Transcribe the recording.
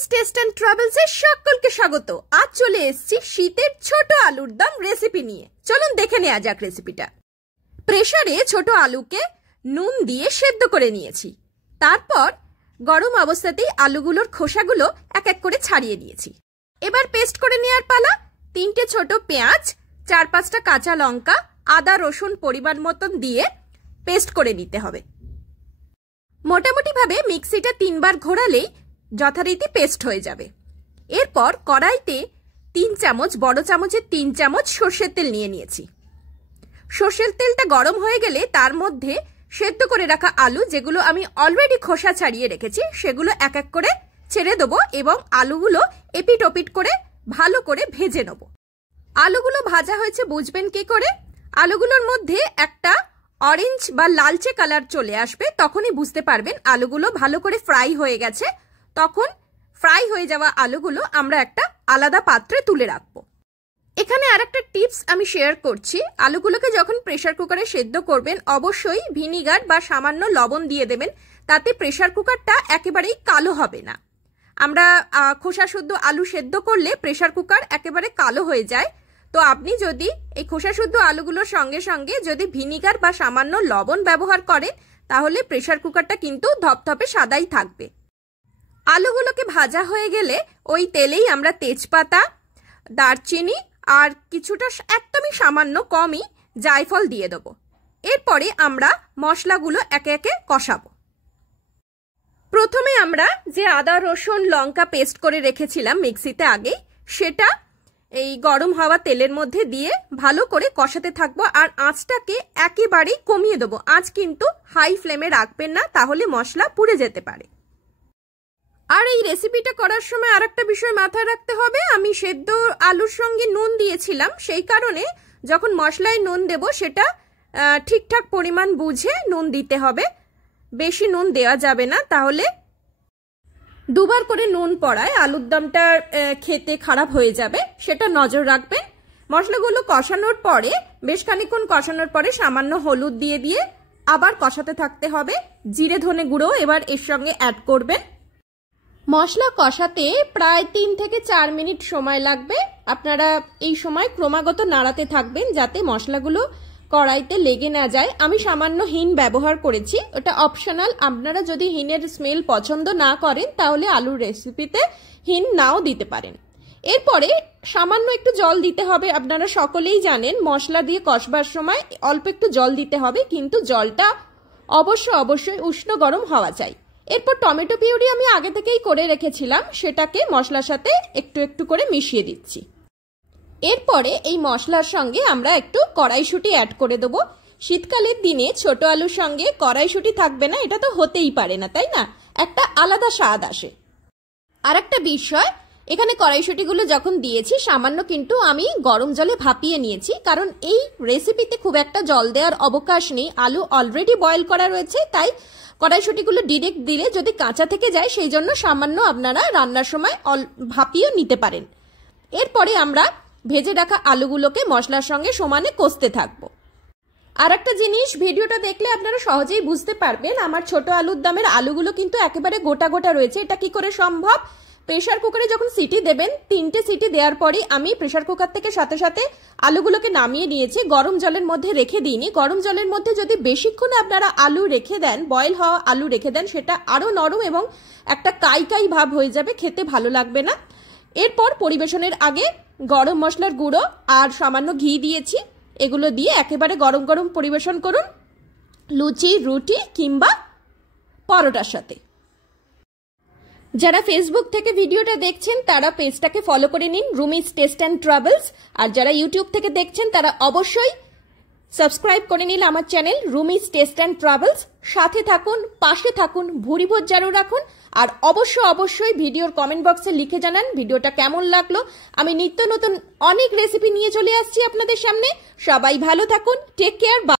রুমিস test and travels এর সকলকে স্বাগত। আজ চলে এসেছি শীতের ছোট আলুর দম রেসিপি নিয়ে। চলুন দেখে নেওয়া যাক রেসিপিটা। প্রেসারে ছোট আলুকে নুন দিয়ে সেদ্ধ করে নিয়েছি। তারপর গরম অবস্থাতেই আলুগুলোর খোসাগুলো এক এক করে ছাড়িয়ে নিয়েছি। এবার পেস্ট করে নেওয়ার পালা। 3টে ছোট পেঁয়াজ, 4-5টা কাঁচা লঙ্কা, আদা রসুন পরিমাণ মতন দিয়ে পেস্ট করে নিতে হবে। মোটামুটি ভাবে মিক্সিটা 3বার ঘোরালেই যথারীতি পেস্ট হয়ে যাবে। এরপর কড়াইতে 3 চামচ, বড় চামচের 3 চামচ সর্ষের তেল নিয়ে নিয়েছি। সর্ষের তেলটা গরম হয়ে গেলে তার মধ্যে সেদ্ধ করে রাখা আলু, যেগুলো আমি অলরেডি খোসা ছাড়িয়ে রেখেছি, সেগুলো এক এক করে ছেড়ে দেবো এবং আলুগুলো এপিট ওপিট করে ভালো করে ভেজে নেব। আলুগুলো ভাজা হয়েছে বুঝবেন কি করে? আলুগুলোর মধ্যে একটা অরেঞ্জ বা লালচে কালার চলে আসবে, তখনই বুঝতে পারবেন আলুগুলো ভালো করে ফ্রাই হয়ে গেছে। তখন ফ্রাই হয়ে যাওয়া আলুগুলো আমরা একটা আলাদা পাত্রে তুলে রাখবো। এখানে আরেকটা টিপস আমি শেয়ার করছি। আলুগুলোকে যখন প্রেসার কুকারে সেদ্ধ করবেন অবশ্যই ভিনিগার বা সামান্য লবণ দিয়ে দেবেন, তাতে প্রেসার কুকারটা একেবারেই কালো হবে না। আমরা খোসা শুদ্ধ আলু সেদ্ধ করলে প্রেসার কুকার একেবারে কালো হয়ে যায়। তো আপনি যদি এই খোসা শুদ্ধ আলুগুলোর সঙ্গে সঙ্গে যদি ভিনিগার বা সামান্য লবণ ব্যবহার করেন, তাহলে প্রেসার কুকারটা কিন্তু ধপধপে সাদাই থাকবে। আলুগুলোকে ভাজা হয়ে গেলে ওই তেলেই আমরা তেজপাতা, দারচিনি আর কিছুটা একদমই সামান্য কমই জায়ফল দিয়ে দেবো। এরপরে আমরা মশলাগুলো একে একে কষাবো। প্রথমে আমরা যে আদা রসুন লঙ্কা পেস্ট করে রেখেছিলাম মিক্সিতে আগেই, সেটা এই গরম হওয়া তেলের মধ্যে দিয়ে ভালো করে কষাতে থাকবো। আর আঁচটাকে একেবারেই কমিয়ে দেবো। আঁচ কিন্তু হাই ফ্লেমে রাখবেন না, তাহলে মশলা পুড়ে যেতে পারে। আর এই রেসিপিটা করার সময় আরেকটা বিষয় মাথায় রাখতে হবে, আমি সেদ্ধ আলুর সঙ্গে নুন দিয়েছিলাম, সেই কারণে যখন মশলায় নুন দেব সেটা ঠিকঠাক পরিমাণ বুঝে নুন দিতে হবে। বেশি নুন দেওয়া যাবে না, তাহলে দুবার করে নুন পড়ায় আলুর দমটা খেতে খারাপ হয়ে যাবে, সেটা নজর রাখবেন। মশলাগুলো কষানোর পরে বেশ খানিকক্ষণ কষানোর পরে সামান্য হলুদ দিয়ে দিয়ে আবার কষাতে থাকতে হবে। জিরে ধনে গুঁড়ো এবার এর সঙ্গে অ্যাড করবেন। মশলা কষাতে প্রায় 3 থেকে 4 মিনিট সময় লাগবে। আপনারা এই সময় ক্রমাগত নাড়াতে থাকবেন যাতে মশলাগুলো কড়াইতে লেগে না যায়। আমি সামান্য হিং ব্যবহার করেছি, ওটা অপশনাল। আপনারা যদি হিংয়ের স্মেল পছন্দ না করেন তাহলে আলুর রেসিপিতে হিং নাও দিতে পারেন। এরপরে সামান্য একটু জল দিতে হবে। আপনারা সকলেই জানেন মশলা দিয়ে কষবার সময় অল্প একটু জল দিতে হবে, কিন্তু জলটা অবশ্যই উষ্ণ গরম হওয়া চাই। এরপর টমেটো পিউরি আমি আগে থেকেই করে রেখেছিলাম, সেটাকে মশলার সাথে একটু একটু করে মিশিয়ে দিচ্ছি। এরপরে এই মশলার সঙ্গে আমরা একটু কড়াইশুঁটি অ্যাড করে দেবো। শীতকালের দিনে ছোট আলুর সঙ্গে কড়াইশুঁটি থাকবে না, এটা তো হতেই পারে না, তাই না? একটা আলাদা স্বাদ আসে। আর একটা বিষয়, এখানে কড়াইশুঁটিগুলো যখন দিয়েছি সামান্য কিন্তু আমি গরম জলে ভাপিয়ে নিয়েছি, কারণ এই রেসিপিতে খুব একটা জল দেওয়ার অবকাশ নেই। আলু অলরেডি বয়েল করা রয়েছে, তাই কড়াইশুঁটিগুলো ডিরেক্ট দিলে যদি কাঁচা থেকে যায়, সেই জন্য সামান্য আপনারা রান্নার সময় ভাপিয়েও নিতে পারেন। এরপরে আমরা ভেজে রাখা আলুগুলোকে মশলার সঙ্গে সমানে কষতে থাকবো। আর একটা জিনিস, ভিডিওটা দেখলে আপনারা সহজেই বুঝতে পারবেন, আমার ছোট আলুর দমের আলুগুলো কিন্তু একেবারে গোটা গোটা রয়েছে। এটা কি করে সম্ভব? প্রেসার কুকারে যখন সিটি দেবেন, 3টে সিটি দেওয়ার পরই আমি প্রেসার কুকার থেকে সাথে সাথে আলুগুলোকে নামিয়ে নিয়েছি। গরম জলের মধ্যে রেখে দিইনি। গরম জলের মধ্যে যদি বেশিক্ষণ আপনারা আলু রেখে দেন, বয়েল হওয়া আলু রেখে দেন, সেটা আরো নরম এবং একটা কাই কাই ভাব হয়ে যাবে, খেতে ভালো লাগবে না। এরপর পরিবেশনের আগে গরম মশলার গুঁড়ো আর সামান্য ঘি দিয়েছি। এগুলো দিয়ে একেবারে গরম গরম পরিবেশন করুন লুচি, রুটি কিংবা পরোটার সাথে। যারা ফেসবুক থেকে ভিডিওটা দেখছেন তারা পেজটাকে ফলো করে নিন, রুমিস টেস্ট অ্যান্ড ট্রাভেলস। আর যারা ইউটিউব থেকে দেখছেন তারা অবশ্যই সাবস্ক্রাইব করে নিন আমার চ্যানেল রুমিস টেস্ট অ্যান্ড ট্রাভেলস। সাথে থাকুন, পাশে থাকুন, ভুরি ভোজ জারু রাখুন। আর অবশ্যই ভিডিওর কমেন্ট বক্সে লিখে জানান ভিডিওটা কেমন লাগলো। আমি নিত্য নতুন অনেক রেসিপি নিয়ে চলে আসছি আপনাদের সামনে। সবাই ভালো থাকুন, টেক কেয়ার।